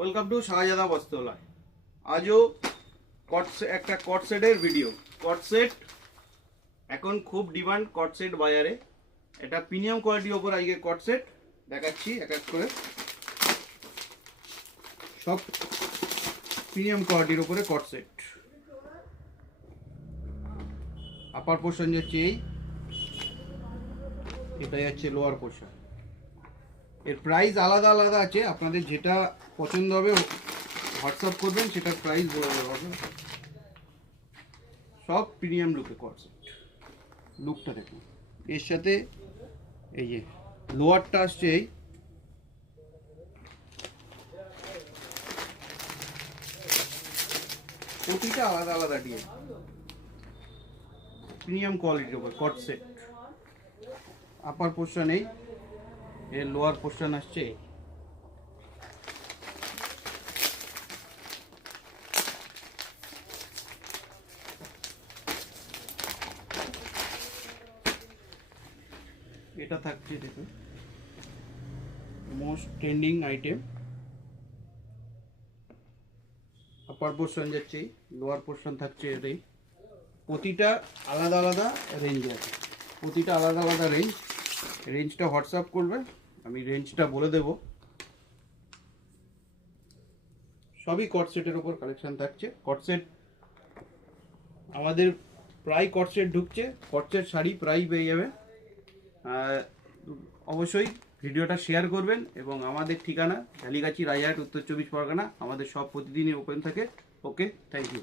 Welcome to শাহজাদা বস্ত্রালয়। আজও একটা কট সেটের ভিডিও। কট সেট এখন খুব ডিমান্ড, কট সেট বাজারে। এটা প্রিমিয়াম কোয়ালিটির ওপর আজকে কট সেট দেখাচ্ছি এক এক করে। সব প্রিমিয়াম কোয়ালিটির ওপরে কট সেট। আপার পোর্শন যাচ্ছে এটা যাচ্ছে লোয়ার পোর্শন। এর প্রাইস আলাদা আলাদা আছে, আপনাদের যেটা পছন্দ হবে হোয়াটসঅ্যাপ করবেন, সেটার প্রাইস বলে দেওয়া হবে। সব প্রিমিয়াম লুকে কট সেট। লুকটা দেখুন, এর সাথে এই যে লোয়ারটা আসছে, এই প্রতিটা আলাদা আলাদা ডিজাইন, প্রিমিয়াম কোয়ালিটির উপর কট সেট। আপার পোর্শন এই, এর লোয়ার পোর্শন আসছে এই। এটা থাকছে দেখুন মোস্ট ট্রেন্ডিং আইটেম। আপার পোর্শন যাচ্ছে, লোয়ার পোর্শন থাকছে এটাই। প্রতিটা আলাদা আলাদা রেঞ্জ আছে, প্রতিটা আলাদা আলাদা রেঞ্জটা হোয়াটসঅ্যাপ করবে, আমি রেঞ্জটা বলে দেব। সবই কট সেটের ওপর কালেকশন থাকছে। কট সেট আমাদের প্রায় কট সেট ঢুকছে, কট সেট শাড়ি প্রায় পেয়ে যাবে। অবশ্যই ভিডিওটা শেয়ার করবেন এবং আমাদের ঠিকানা ঢালিগাছি, রাজারহাট, উত্তর 24 পরগনা। আমাদের সব প্রতিদিনই ওপেন থাকে। ওকে, থ্যাংক ইউ।